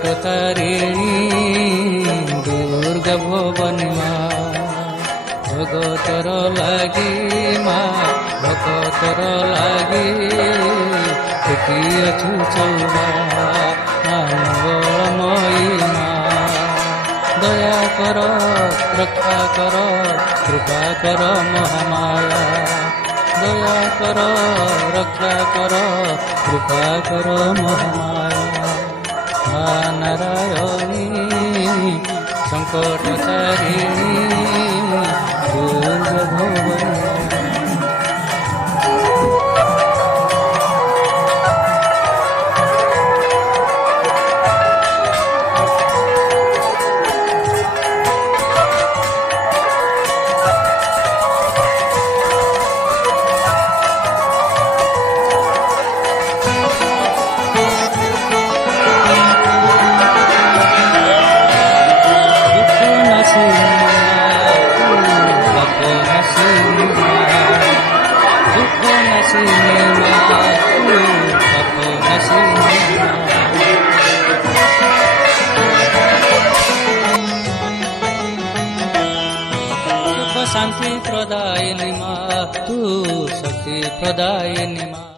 संकट तारिणी दुर्गा भवानी माँ भगतर लागी माँ भगतर लागी देखियछु चौरा मंगलमयी माँ दया कर रक्षा कर कृपा कर महामाया दया कर रक्षा कर कृपा कर महामाया नारायणी संकट तारिणी दुर्गा भवानी शांति प्रदायिनी माँ तू शक्ति प्रदायिनी माँ।